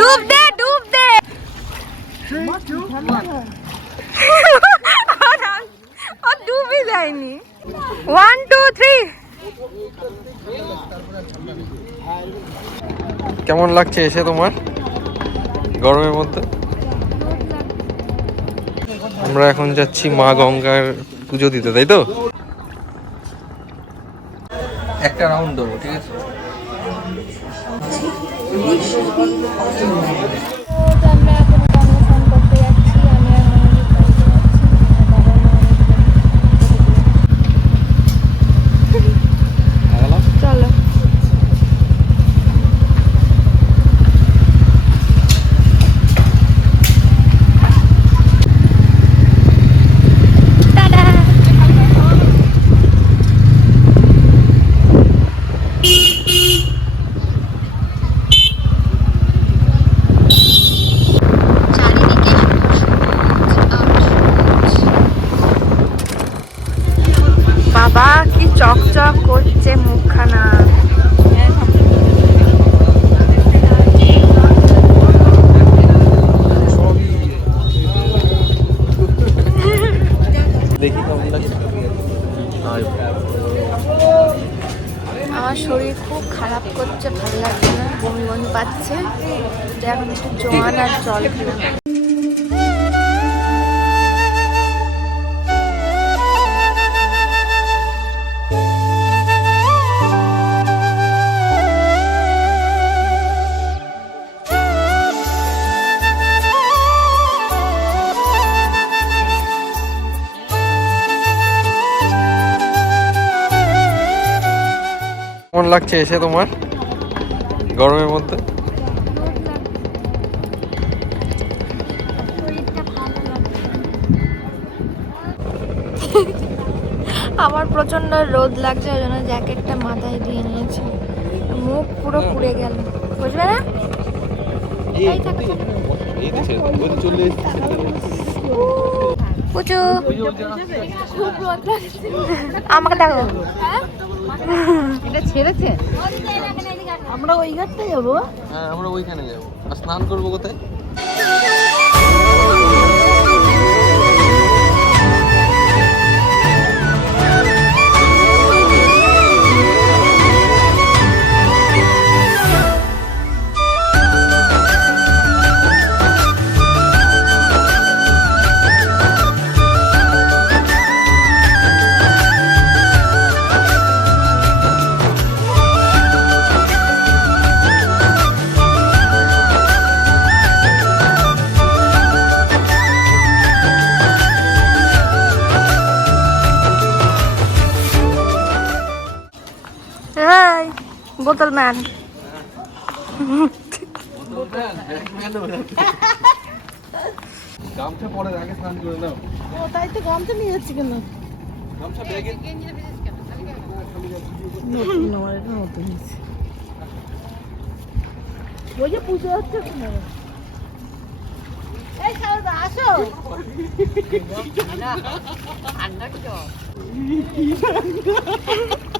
ডুব দে ডুব দে। ও ডুবই যায়নি। ওয়ান টু থ্রি কেমন লাগছে এসে তোমার? গরমের মধ্যে? আমরা এখন যাচ্ছি মা গঙ্গার পুজো দিতে, তাই তো? একটা রাউন্ড দেবো ঠিক আছে আমরা এখন গঙ্গা স্নান করতে যাচ্ছি আমি আর মনোজিৎ বাড়িতে যাচ্ছি আর বাবা মা চলো টাটা চারিদিকে বাবা কি চকচক করছে মুখখানা। আমার শরীর খুব খারাপ করছে ভালো লাগছে না বমি বমি পাচ্ছে। এখন একটু জোয়ান আর জল খেলাম। কেমন লাগছে এসে তোমার? গরমের মধ্যে? আমার প্রচণ্ড রোদ লাগছে ওই জন্য জ্যাকেটটা মাথায় দিয়ে নিয়েছি। মুখ পুরো পুড়ে গেল। বুঝবে না? আমাকে দেখো। এটা ছেড়েছে? আমরা ওই ঘাটটা যাব। হ্যাঁ আমরা ওইখানে যাব। আর স্নান করব কোথায়? বোতল ম্যান গামছা পরে আগে স্নান করে নাও। ও তাই তো গামছা নিয়ে যাচ্ছি কেন? গামছা ব্যাগে। নতুন আমার এটা নতুন হয়েছে ওই যে পুজো হচ্ছে এই সারদা আসো।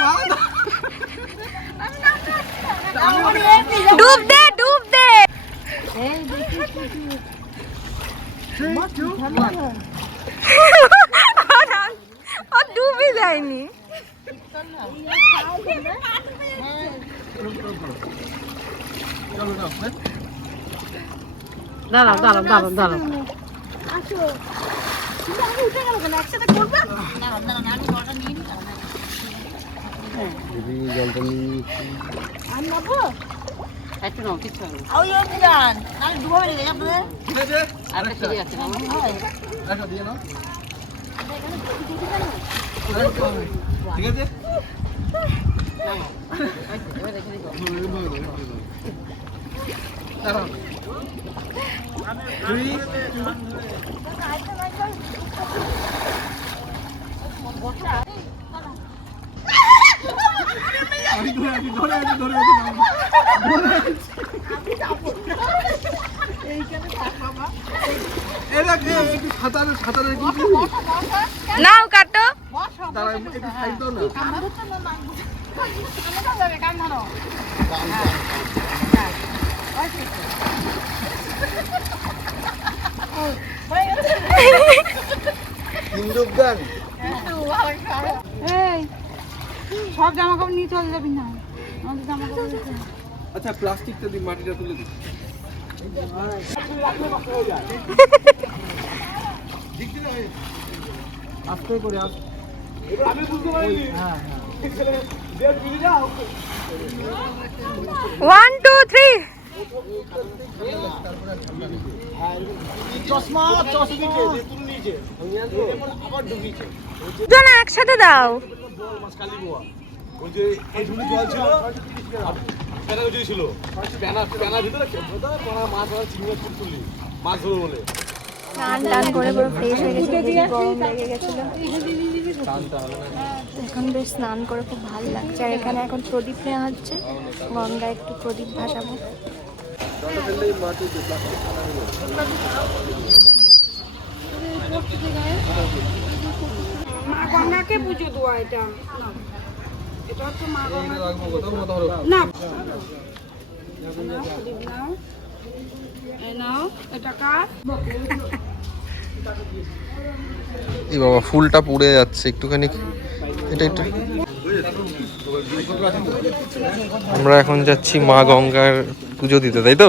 ওই যে ওই ওই আর নেই আর নেই আর কিছু নেই নামো নামো আমি ধরে রাখছি ওর নামে ডুবাবে না ওর নামে আরে হ্যাঁ দাঁড়াও দাঁড়াও দাঁড়াও দাঁড়াও একটু নাও কিচ্ছু হবে ওই ওই যান। নাহলে ডুবাবে না আপনাদের। ঠিক আছে। আরেকটা ঠিক আছে না একটা দিয়ে নাও। ঠিক আছে? আমি ধরে আছি ধরে আছি ধরে আছি ধরে আছি। নাও কাটো। গান সব জামা কাপড় নিয়ে চলে যাবি না। আমাদের জামা কাপড়। আচ্ছা প্লাস্টিকটা দিয়ে মাটিটা তুলে দিই আস্তে করে আমি বুঝতে পারিনি। হ্যাঁ হ্যাঁ। ওয়ান টু থ্রি চশমা চশমিকে একসাথে দাও। টান করে পুরো ফ্রেশ হয়ে গেছে গরম লেগে গেছিল। এখন বেশ স্নান করে খুব ভালো লাগছে। আর এখানে এখন প্রদীপ নেওয়া হচ্ছে। গঙ্গায় একটু প্রদীপ ভাসাবো মা গঙ্গাকে পুজো দেওয়া এটা। এটা হচ্ছে মা না। এই বাবা ফুলটা পুড়ে যাচ্ছে একটুখানি। এটা একটু আমরা এখন যাচ্ছি মা গঙ্গার পুজো দিতে তাই তো?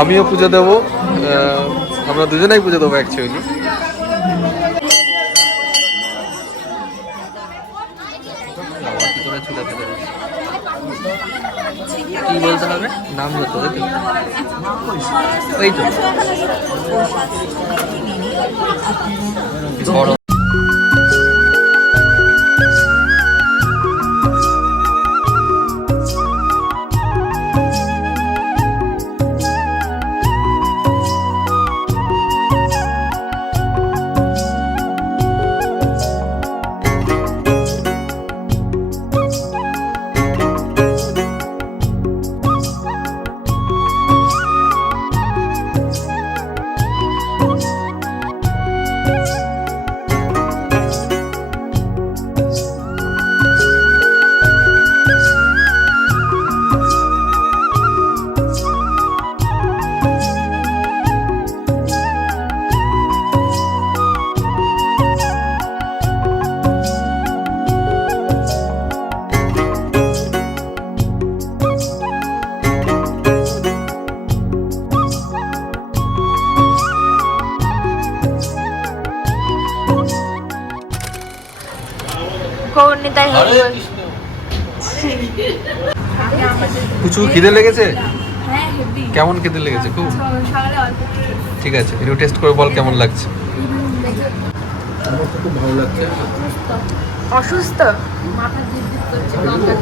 আমিও পুজো দেবো আমরা দুজনেই পুজো দেবো অ্যাকচুয়ালি কি বলতে হবে? নাম বলতে হবে ওই তো। বড় কিছু খিদে লেগেছে? হ্যাঁ কেমন খিদে লেগেছে? খুব? ঠিক আছে একটু টেস্ট করে বল কেমন লাগছে? খুব ভালো লাগছে অসুস্থ মাথা করছে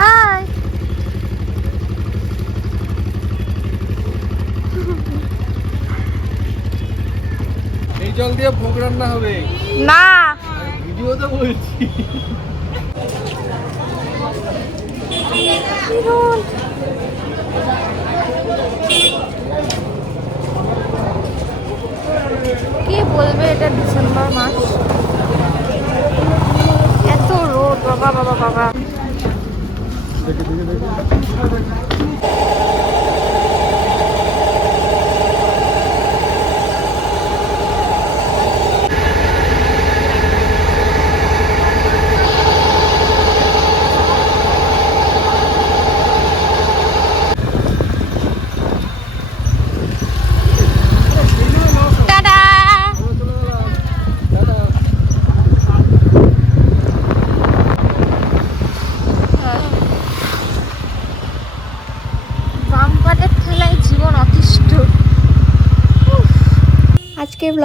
হাই জল দিয়ে ভোগ রান্না হবে। না। ভিডিওতে বলছি। কে বলবে এটা?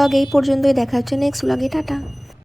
ব্লগ এই পর্যন্তই দেখা হচ্ছে নেক্সট ব্লগে টাটা।